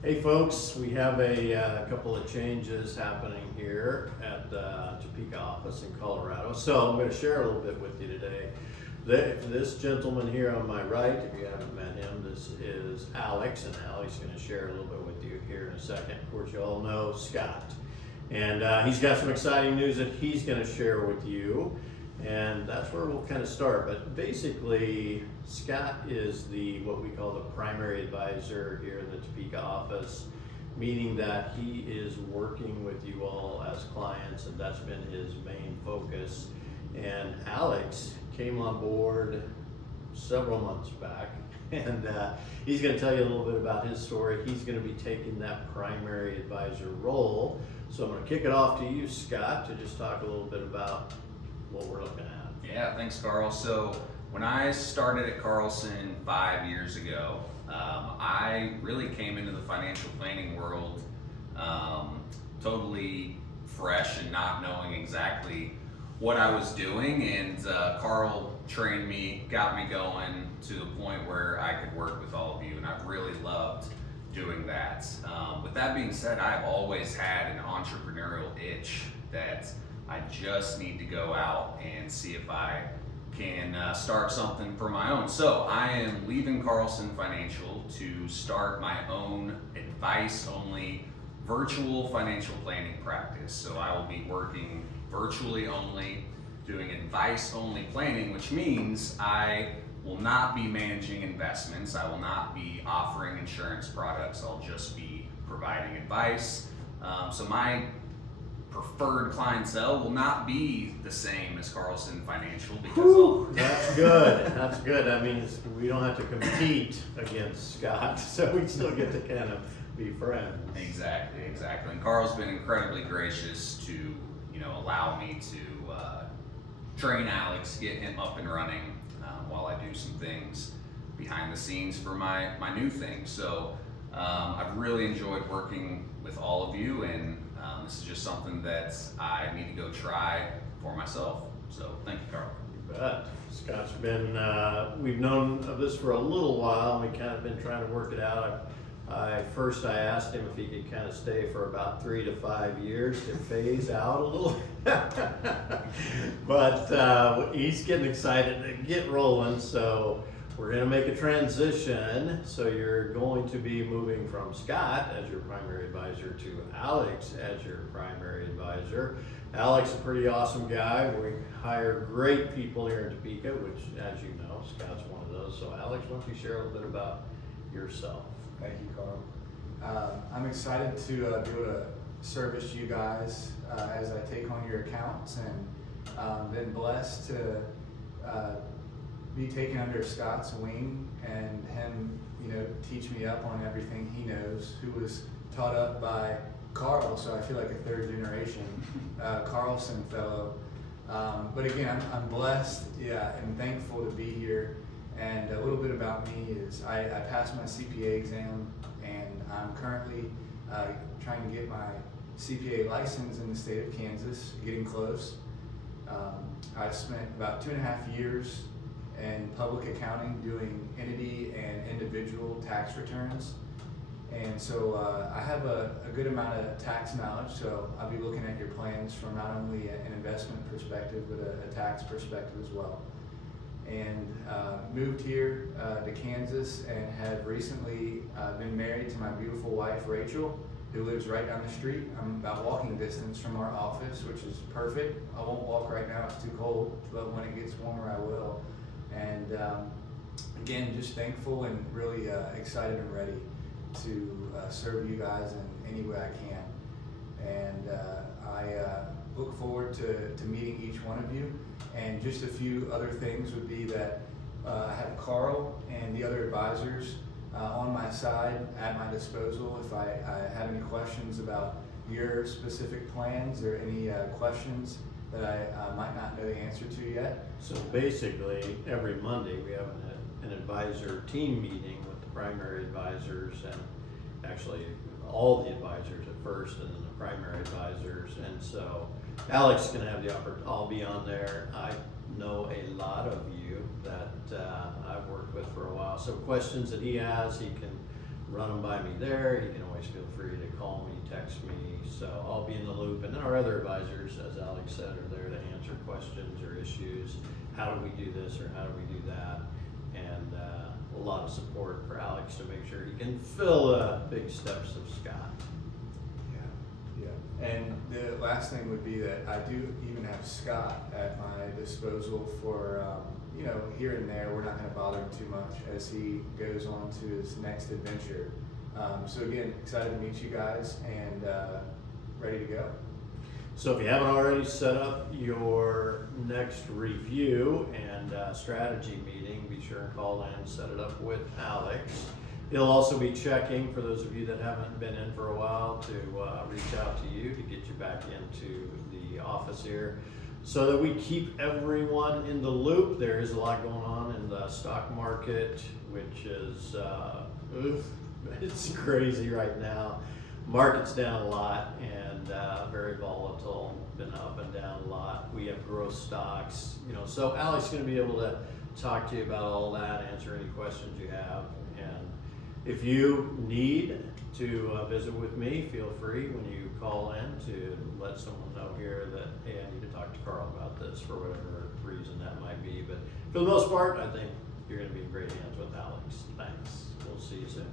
Hey folks, we have a couple of changes happening here at the Topeka office in Colorado. So I'm going to share a little bit with you today. This gentleman here on my right, if you haven't met him, this is Alex, and Alex is going to share a little bit with you here in a second. Of course, you all know Scott. And he's got some exciting news that he's going to share with you. And that's where we'll kind of start. But basically, Scott is what we call the primary advisor here in the Topeka office, meaning that he is working with you all as clients, and that's been his main focus. And Alex came on board several months back, and he's going to tell you a little bit about his story. He's going to be taking that primary advisor role. So I'm going to kick it off to you, Scott, to just talk a little bit about what we're looking at. Yeah, thanks, Carl. So when I started at Carlson 5 years ago, I really came into the financial planning world totally fresh and not knowing exactly what I was doing. And Carl trained me, got me going to the point where I could work with all of you, and I've really loved doing that. With that being said, I've always had an entrepreneurial itch that I just need to go out and see if I can start something for my own. So I am leaving Carlson Financial to start my own advice-only virtual financial planning practice. So I will be working virtually only, doing advice-only planning, which means I will not be managing investments. I will not be offering insurance products. I'll just be providing advice. So my preferred clientele will not be the same as Carlson Financial because That's good. That's good. That means we don't have to compete against Scott, so we still get to kind of be friends. Exactly. And Carl's been incredibly gracious to, allow me to train Alex, get him up and running while I do some things behind the scenes for my new thing. So I've really enjoyed working with all of you, and this is just something that I need to go try for myself. So thank you, Carl. You bet. Scott's been, we've known of this for a little while, and we kind of been trying to work it out. First I asked him if he could kind of stay for about 3 to 5 years to phase out a little. But he's getting excited to get rolling, so we're going to make a transition. So you're going to be moving from Scott as your primary advisor to Alex as your primary advisor. Alex is a pretty awesome guy. We hire great people here in Topeka, which, as you know, Scott's one of those. So Alex, why don't you share a little bit about yourself? Thank you, Carl. I'm excited to be able to service you guys as I take on your accounts, and been blessed to be taken under Scott's wing and him, teach me up on everything he knows, who was taught up by Carl, so I feel like a third generation Carlson fellow. But again, I'm blessed, and thankful to be here. And a little bit about me is I passed my CPA exam, and I'm currently trying to get my CPA license in the state of Kansas, getting close. I spent about 2.5 years in public accounting doing entity and individual tax returns. And so I have a good amount of tax knowledge, so I'll be looking at your plans from not only an investment perspective, but a tax perspective as well. And moved here to Kansas, and have recently been married to my beautiful wife, Rachel, who lives right down the street. I'm about walking distance from our office, which is perfect. I won't walk right now, it's too cold, but when it gets warmer, I will. And again, just thankful and really excited and ready to serve you guys in any way I can. And I look forward to meeting each one of you. And just a few other things would be that I have Carl and the other advisors on my side at my disposal if I have any questions about your specific plans or any questions that I might not know the answer to yet. So basically, every Monday we have an advisor team meeting with the primary advisors, and actually all the advisors at first, and then the primary advisors. And so Alex is going to have the opportunity. I'll be on there. I know a lot of you that I've worked with for a while. So questions that he has, he can run them by me there. You can always feel free to call me, text me, so I'll be in the loop. And then our other advisors, as Alex said, are there to answer questions or issues. How do we do this or how do we do that? And a lot of support for Alex to make sure he can fill the big steps of Scott. Yeah. And the last thing would be that I do even have Scott at my disposal for, here and there. We're not going to bother him too much as he goes on to his next adventure. So again, excited to meet you guys and ready to go. So if you haven't already set up your next review and strategy meeting, be sure and call in and set it up with Alex. He'll also be checking, for those of you that haven't been in for a while, to reach out to you to get you back into the office here so that we keep everyone in the loop. There is a lot going on in the stock market, which is, it's crazy right now. Market's down a lot and very volatile, been up and down a lot. We have growth stocks, so Alex is going to be able to talk to you about all that, answer any questions you have. And if you need to visit with me, feel free when you call in to let someone know here that, hey, I need to talk to Carl about this for whatever reason that might be. But for the most part, I think you're going to be in great hands with Alex. Thanks. We'll see you soon.